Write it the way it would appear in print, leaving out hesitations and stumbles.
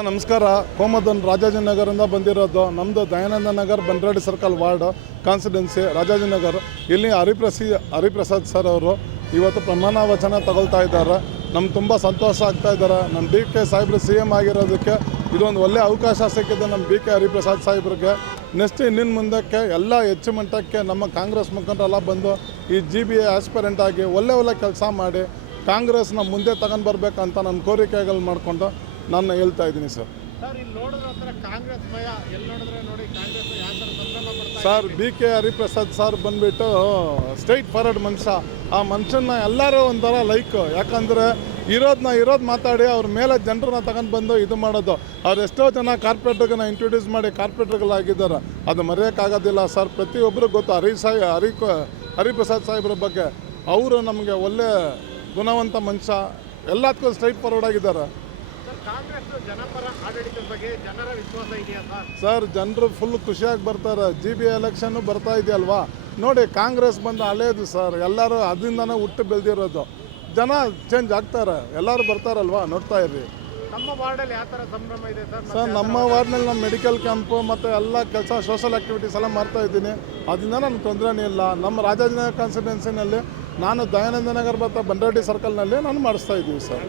Sir ನಮಸ್ಕಾರ. ಕೋಮದನ್ ರಾಜಾಜಿನಗರಿಂದ ಬಂದಿರೋದು. ನಮ್ಮದು ದಯಾನಂದ ನಗರ್ ಬಂಡ್ರಾಡಿ ಸರ್ಕಲ್ ವಾರ್ಡ್ ಕಾನ್ಸ್ಟಿಟ್ಯೂನ್ಸಿ ರಾಜಾಜಿನಗರ್. ಇಲ್ಲಿ ಹರಿಪ್ರಸಾದ್ ಸರ್ ಅವರು ಇವತ್ತು ಪ್ರಮಾಣ ವಚನ ತಗೊಳ್ತಾ ಇದ್ದಾರೆ. ನಮ್ಗೆ ತುಂಬ ಸಂತೋಷ ಆಗ್ತಾ ಇದ್ದಾರೆ. ನಮ್ಮ DK ಸಾಹೇಬ್ರು CM ಆಗಿರೋದಕ್ಕೆ ಇದೊಂದು ಒಳ್ಳೆಯ ಅವಕಾಶ ಸಿಕ್ಕಿದೆ ನಮ್ಮ DK ಹರಿಪ್ರಸಾದ್ ಸಾಹೇಬ್ರಿಗೆ. ನೆಕ್ಸ್ಟ್ ಇನ್ನಿನ ಮುಂದಕ್ಕೆ ಎಲ್ಲ ಹೆಚ್ಚು ಮಟ್ಟಕ್ಕೆ ನಮ್ಮ ಕಾಂಗ್ರೆಸ್ ಮುಖಂಡರೆಲ್ಲ ಬಂದು ಈ GBA ಆಸ್ಪಿರೆಂಟ್ ಆಗಿ ಒಳ್ಳೆ ಕೆಲಸ ಮಾಡಿ ಕಾಂಗ್ರೆಸ್ನ ಮುಂದೆ ತಗೊಂಡು ಬರಬೇಕಂತ ನನ್ನ ಕೋರಿಕೆಗಳು ಮಾಡಿಕೊಂಡು ನಾನು ಹೇಳ್ತಾ ಇದ್ದೀನಿ sir. Sir BK Hariprasad sir ಬಂದುಬಿಟ್ಟು ಸ್ಟ್ರೈಟ್ ಫಾರ್ವರ್ಡ್ ಮನುಷ್ಯ. ಆ ಮನುಷ್ಯನ ಎಲ್ಲರೂ ಒಂಥರ ಲೈಕ್. ಯಾಕಂದರೆ ಇರೋದು ಮಾತಾಡಿ ಅವ್ರ ಮೇಲೆ ಜನರನ್ನ ತಗೊಂಡು ಬಂದು ಇದು ಮಾಡೋದು. ಅವ್ರು ಎಷ್ಟೋ ಜನ ಕಾರ್ಪೊರೇಟ್ರನ್ನ ಇಂಟ್ರೊಡ್ಯೂಸ್ ಮಾಡಿ ಕಾರ್ಪೊರೇಟ್ರುಗಳಾಗಿದ್ದಾರೆ. ಅದು ಮರೆಯೋಕ್ಕಾಗೋದಿಲ್ಲ ಸರ್. ಪ್ರತಿಯೊಬ್ಬರು ಗೊತ್ತು ಹರಿಪ್ರಸಾದ್ ಸಾಹೇಬ್ರ ಬಗ್ಗೆ. ಅವರು ನಮಗೆ ಒಳ್ಳೆ ಗುಣವಂತ ಮನುಷ್ಯ, ಎಲ್ಲದಕ್ಕೂ ಸ್ಟ್ರೈಟ್ ಫಾರ್ವರ್ಡ್ ಆಗಿದ್ದಾರೆ ಸರ್. ಜನರು ಫುಲ್ ಖುಷಿಯಾಗಿ ಬರ್ತಾರೆ. GBA ಎಲೆಕ್ಷನ್ನು ಬರ್ತಾ ಇದೆಯಲ್ವಾ ನೋಡಿ. ಕಾಂಗ್ರೆಸ್ ಬಂದು ಹಳೇದು ಸರ್. ಎಲ್ಲರೂ ಅದರಿಂದನೇ ಹುಟ್ಟು ಬೆಳೆದಿರೋದು. ಜನ ಚೇಂಜ್ ಆಗ್ತಾರೆ, ಎಲ್ಲರೂ ಬರ್ತಾರಲ್ವಾ, ನೋಡ್ತಾ ಇರ್ರಿ. ನಮ್ಮ ವಾರ್ಡಲ್ಲಿ ಯಾವ ಥರ ಸಂಭ್ರಮ ಇದೆ ಸರ್? ನಮ್ಮ ವಾರ್ಡ್ನಲ್ಲಿ ನಮ್ಮ ಮೆಡಿಕಲ್ ಕ್ಯಾಂಪು ಮತ್ತು ಎಲ್ಲ ಕೆಲಸ ಸೋಷಲ್ ಆ್ಯಕ್ಟಿವಿಟೀಸ್ ಎಲ್ಲ ಮಾಡ್ತಾ ಇದ್ದೀನಿ. ಅದರಿಂದ ನನಗೆ ತೊಂದರೆನೇ ಇಲ್ಲ. ನಮ್ಮ ರಾಜಾಜಿನಗರ ಕಾನ್ಸ್ಟಿಟ್ಯೂನ್ಸಿನಲ್ಲಿ ನಾನು ದಯಾನಂದ ನಗರ್ ಮತ್ತು ಬಂಡ್ರಾಡಿ ಸರ್ಕಲ್ನಲ್ಲಿ ನಾನು ಮಾಡಿಸ್ತಾ ಇದ್ದೀವಿ ಸರ್.